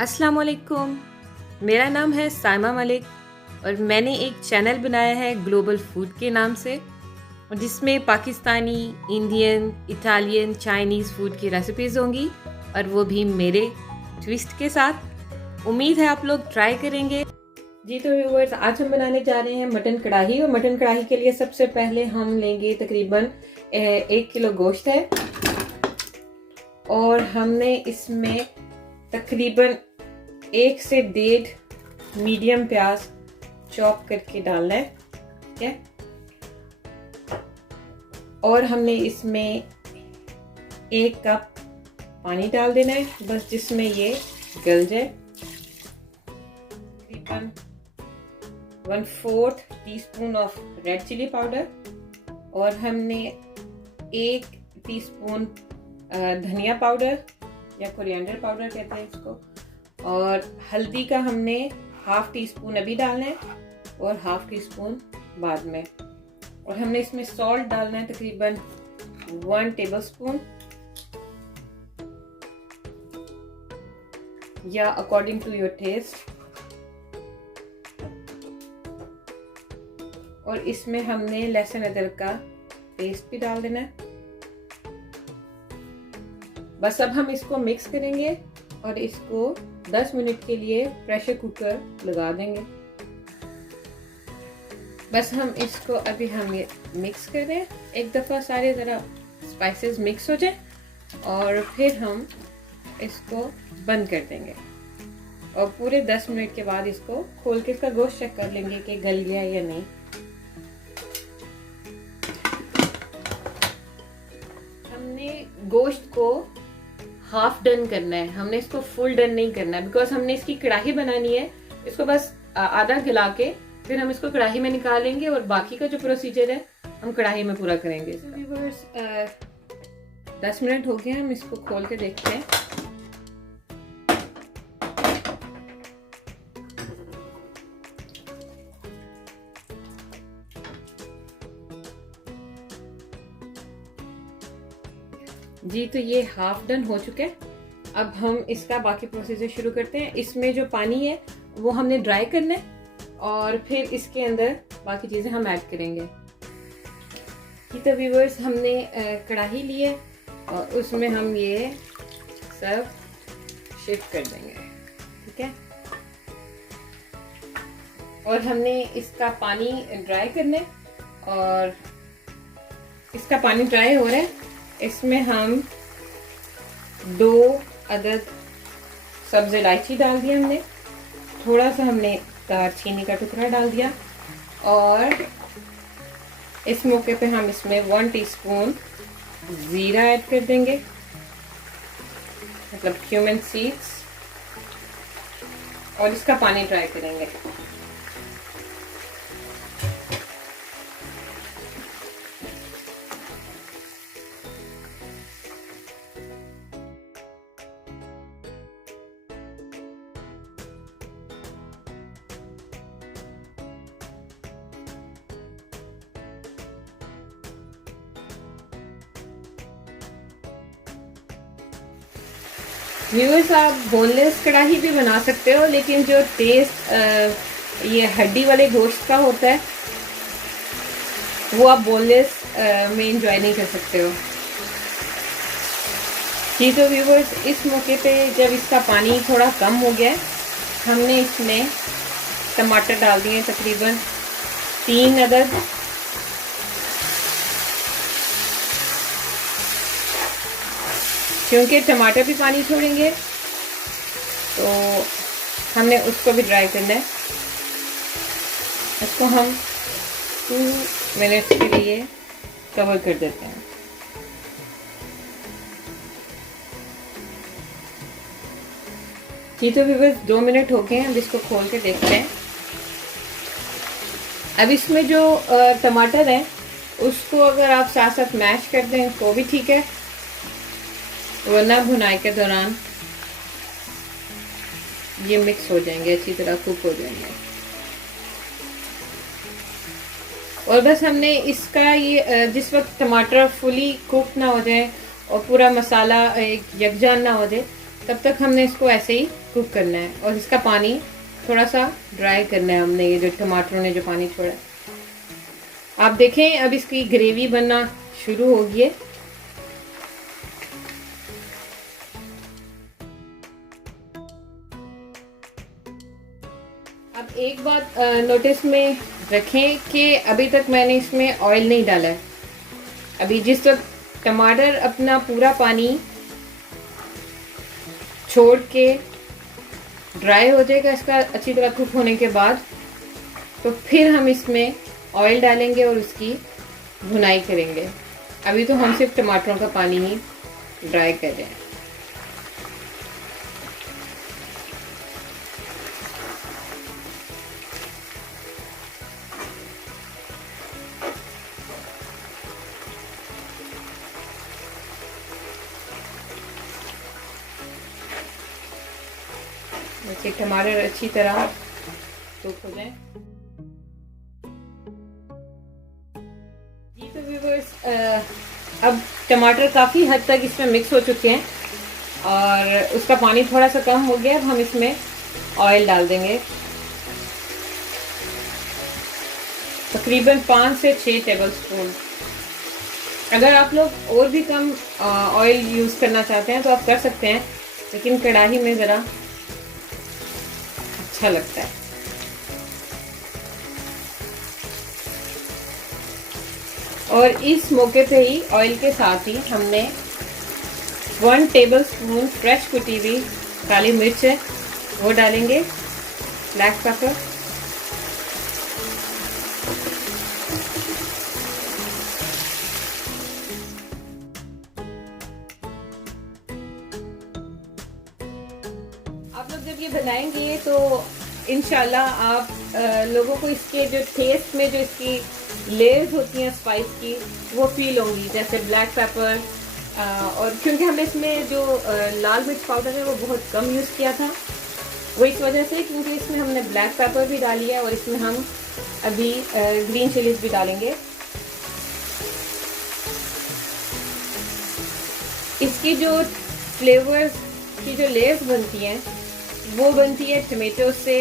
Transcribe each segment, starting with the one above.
अस्सलाम वालेकुम। मेरा नाम है साइमा मलिक और मैंने एक चैनल बनाया है ग्लोबल फूड के नाम से, जिसमें Pakistani, Indian, Italian, Chinese food की रेसिपीज़ होंगी और वो भी मेरे ट्विस्ट के साथ। उम्मीद है आप लोग ट्राई करेंगे। जी तो व्यूअर्स, आज हम बनाने जा रहे हैं मटन कढ़ाई। और मटन कढ़ाई के लिए सबसे पहले हम लेंगे तकरीबन 1 किलो गोश्त है और हमने इसमें तकरीबन 1 से 1.5 मीडियम प्याज चॉप करके डालना है, ठीक है। और हमने इसमें 1 कप पानी डाल देना है, बस जिसमें ये गल जाए। तकरीबन 1/4 teaspoon of red chilli powder और हमने 1 टीस्पून धनिया पाउडर या कोरिएंडर पाउडर कहते हैं इसको, और हल्दी का हमने 1/2 टीस्पून अभी डालना है और 1/2 टीस्पून बाद में। और हमने इसमें सॉल्ट डालना है तकरीबन 1 टेबलस्पून या अकॉर्डिंग टू योर टेस्ट। और इसमें हमने लहसुन अदरक का पेस्ट भी डाल देना है। बस अब हम इसको मिक्स करेंगे और इसको 10 मिनट के लिए प्रेशर कुकर लगा देंगे। बस हम इसको अभी हम ये मिक्स करें एक दफ़ा, सारे ज़रा स्पाइसेस मिक्स हो जाए और फिर हम इसको बंद कर देंगे। और पूरे 10 मिनट के बाद इसको खोल के इसका गोश्त चेक कर लेंगे कि गल गया या नहीं। हमने गोश्त को हाफ डन करना है, हमने इसको फुल डन नहीं करना है, बिकॉज हमने इसकी कढ़ाई बनानी है। इसको बस आधा गला के फिर हम इसको कढ़ाई में निकालेंगे और बाकी का जो प्रोसीजर है हम कढ़ाई में पूरा करेंगे। व्यूअर्स, 10 मिनट हो गए, हम इसको खोल के देखते हैं। जी तो ये हाफ डन हो चुके हैं। अब हम इसका बाकी प्रोसीजर शुरू करते हैं। इसमें जो पानी है वो हमने ड्राई करना है और फिर इसके अंदर बाकी चीज़ें हम ऐड करेंगे। जी तो व्यूअर्स, हमने कढ़ाई ली है और उसमें हम ये सब शिफ्ट कर देंगे, ठीक है। और हमने इसका पानी ड्राई करना है और इसका पानी ड्राई हो रहा है। इसमें हम 2 अदद सब्ज़ इलायची डाल दिया हमने, थोड़ा सा हमने दालचीनी का टुकड़ा डाल दिया और इस मौके पे हम इसमें 1 टीस्पून ज़ीरा ऐड कर देंगे, मतलब क्यूमिन सीड्स, और इसका पानी ट्राई करेंगे। व्यूअर्स, आप बोनलेस कढ़ाई भी बना सकते हो, लेकिन जो टेस्ट ये हड्डी वाले गोश्त का होता है वो आप बोनलेस में एंजॉय नहीं कर सकते हो। जी तो व्यूअर्स, इस मौके पे जब इसका पानी थोड़ा कम हो गया है, हमने इसमें टमाटर डाल दिए तकरीबन 3 अदद। क्योंकि टमाटर भी पानी छोड़ेंगे तो हमने उसको भी ड्राई करना है। इसको हम 2 मिनट के लिए कवर कर देते हैं। जी तो व्यूअर्स, 2 मिनट हो गए हैं, अब इसको खोल के देखते हैं। अब इसमें जो टमाटर है उसको अगर आप साथ साथ मैश कर दें तो भी ठीक है, वरना भुनाई के दौरान ये मिक्स हो जाएंगे, अच्छी तरह कुक हो जाएंगे। और बस हमने इसका ये जिस वक्त टमाटर फुली कुक ना हो जाए और पूरा मसाला एक यकजान ना हो जाए, तब तक हमने इसको ऐसे ही कुक करना है और इसका पानी थोड़ा सा ड्राई करना है हमने, ये जो टमाटरों ने जो पानी छोड़ा है। आप देखें अब इसकी ग्रेवी बनना शुरू हो गई है। अब एक बात नोटिस में रखें कि अभी तक मैंने इसमें ऑयल नहीं डाला है। अभी जिस वक्त टमाटर अपना पूरा पानी छोड़ के ड्राई हो जाएगा इसका अच्छी तरह कुक होने के बाद, तो फिर हम इसमें ऑयल डालेंगे और उसकी भुनाई करेंगे। अभी तो हम सिर्फ टमाटरों का पानी ही ड्राई कर रहे हैं। जैसे टमाटर अच्छी तरह कुक हो जाए। जी तो व्यूअर्स, अब टमाटर काफ़ी हद तक इसमें मिक्स हो चुके हैं और उसका पानी थोड़ा सा कम हो गया। अब हम इसमें ऑयल डाल देंगे, तकरीबन 5 से 6 टेबलस्पून। अगर आप लोग और भी कम ऑयल यूज़ करना चाहते हैं तो आप कर सकते हैं, लेकिन कढ़ाई में ज़रा अच्छा लगता है। और इस मौके पे ही ऑयल के साथ ही हमने 1 टेबलस्पून फ्रेश कुटी हुई काली मिर्च है वो डालेंगे, ब्लैक पेपर, आप लोग जब ये बनाएंगे तो इंशाल्लाह आप लोगों को इसके जो टेस्ट में जो इसकी लेयर्स होती हैं स्पाइस की वो फील होंगी, जैसे ब्लैक पेपर। और क्योंकि हमने इसमें जो लाल मिर्च पाउडर है वो बहुत कम यूज़ किया था, वो इस वजह से क्योंकि इसमें हमने ब्लैक पेपर भी डाली है और इसमें हम अभी ग्रीन चिलीज भी डालेंगे। इसकी जो फ्लेवर्स की जो लेयर्स बनती हैं वो बनती है टमेटो से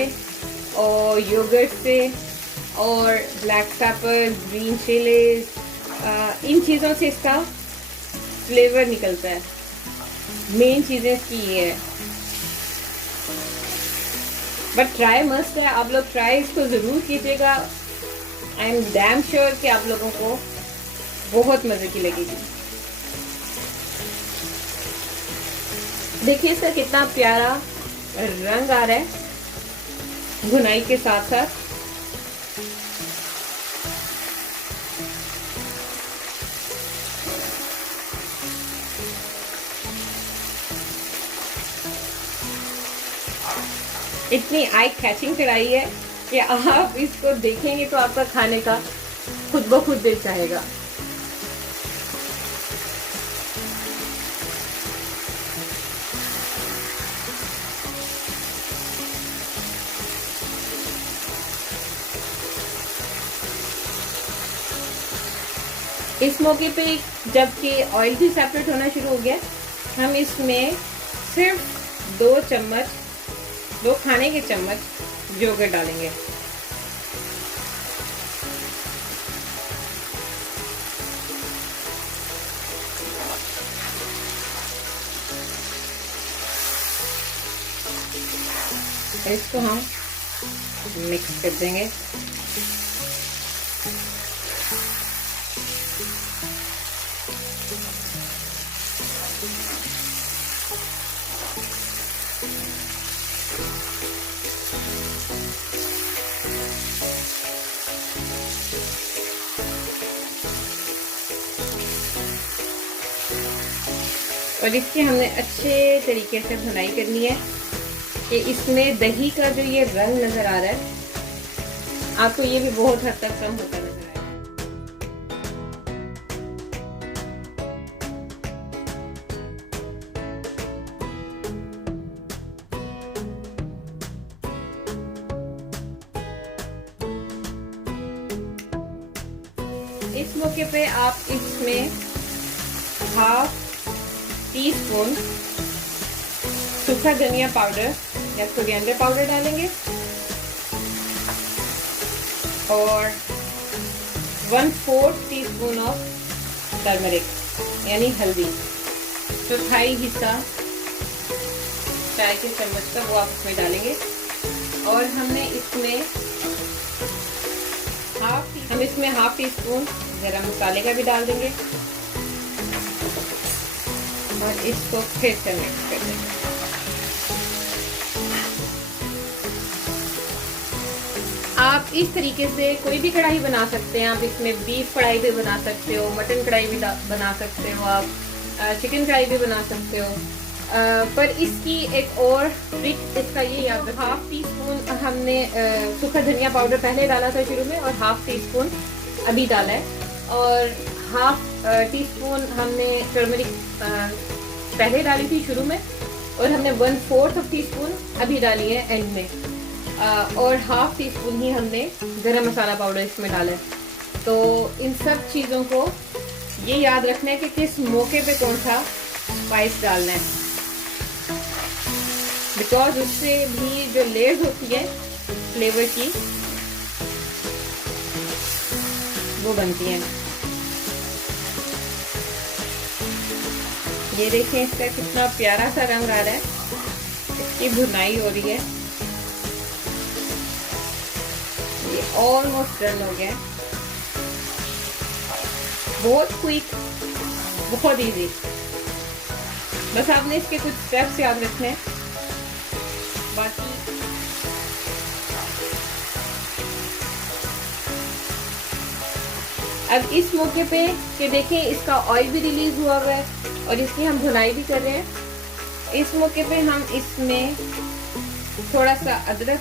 और योगर्ट से और ब्लैक पेपर, ग्रीन चिलीज, इन चीज़ों से इसका फ्लेवर निकलता है। मेन चीज़ें इसकी ये है, बट ट्राई मस्ट है। आप लोग ट्राई इसको ज़रूर कीजिएगा। आई एम डैम श्योर कि आप लोगों को बहुत मज़े की लगेगी। देखिए इसका कितना प्यारा रंग आ रहा है भुनाई के साथ साथ। इतनी आई कैचिंग कढ़ाई है कि आप इसको देखेंगे तो आपका खाने का खुद ब खुद दिल चाहेगा। इस मौके पे जबकि ऑयल भी सेपरेट होना शुरू हो गया, हम इसमें सिर्फ 2 खाने के चम्मच योगर्ट डालेंगे। इसको हम मिक्स कर देंगे। और इसकी हमने अच्छे तरीके से भुनाई करनी है कि इसमें दही का जो ये रंग नज़र आ रहा है आपको ये भी बहुत हद तक कम होता नजर आएगा। इस मौके पे आप इसमें 1/2 टीस्पून सूखा धनिया पाउडर या कोरिएंडर पाउडर डालेंगे और 1/4 टीस्पून ऑफ टर्मरिक यानी हल्दी, चौथाई हिस्सा चाय के चम्मच का वो आप इसमें डालेंगे। और हमने इसमें हाफ टी स्पून गरम मसाले का भी डाल देंगे और इसको फिर से मिक्स कर देंगे। आप इस तरीके से कोई भी कढ़ाई बना सकते हैं। आप इसमें बीफ कढ़ाई भी बना सकते हो, मटन कढ़ाई भी बना सकते हो, आप चिकन कढ़ाई भी बना सकते हो। पर इसकी एक और ट्रिक इसका ये याद रखो, हाफ टी स्पून हमने सूखा धनिया पाउडर पहले डाला था शुरू में और हाफ टी स्पून अभी डाला है और हाफ टी स्पून हमने टर्मरिक पहले डाली थी शुरू में और हमने 1/4 टी स्पून अभी डाली है एंड में, और हाफ टी स्पून ही हमने गरम मसाला पाउडर इसमें डाला है। तो इन सब चीज़ों को ये याद रखना है कि किस मौके पे कौन सा स्पाइस डालना है, बिकॉज उससे भी जो लेयर्स होती है फ्लेवर की वो बनती हैं। ये देखें इसका कितना प्यारा सा रंग आ रहा है, इसकी भुनाई हो रही है, ये ऑलमोस्ट डन हो गया है। बहुत क्विक, बहुत इजी, बस आपने इसके कुछ स्टेप्स याद रखने हैं। बाकी अब इस मौके पे कि देखें इसका ऑयल भी रिलीज हुआ हुआ है और इसकी हम भुनाई भी कर रहे हैं। इस मौके पे हम इसमें थोड़ा सा अदरक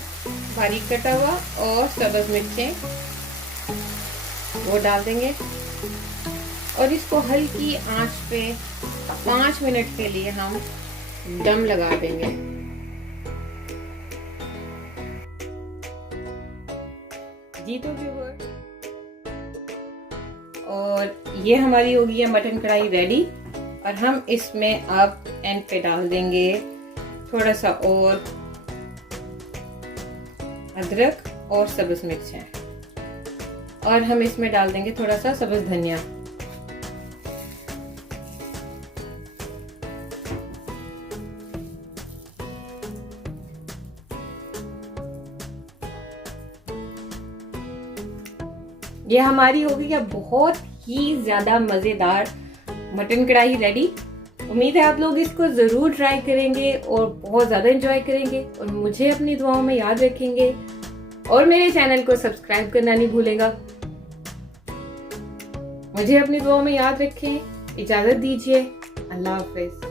बारीक कटा हुआ और सब्ज मिर्चें वो डाल देंगे और इसको हल्की आंच पे 5 मिनट के लिए हम दम लगा देंगे। जी तो व्यूअर, और ये हमारी हो गई है मटन कढ़ाई रेडी और हम इसमें अब एंड पे डाल देंगे थोड़ा सा और अदरक और सब्ज मिर्चें और हम इसमें डाल देंगे थोड़ा सा सब्ज धनिया। ये हमारी होगी क्या बहुत ही ज्यादा मजेदार मटन कढ़ाई रेडी। उम्मीद है आप लोग इसको जरूर ट्राई करेंगे और बहुत ज्यादा एंजॉय करेंगे और मुझे अपनी दुआओं में याद रखेंगे और मेरे चैनल को सब्सक्राइब करना नहीं भूलेगा। मुझे अपनी दुआओं में याद रखें। इजाजत दीजिए। अल्लाह हाफिज।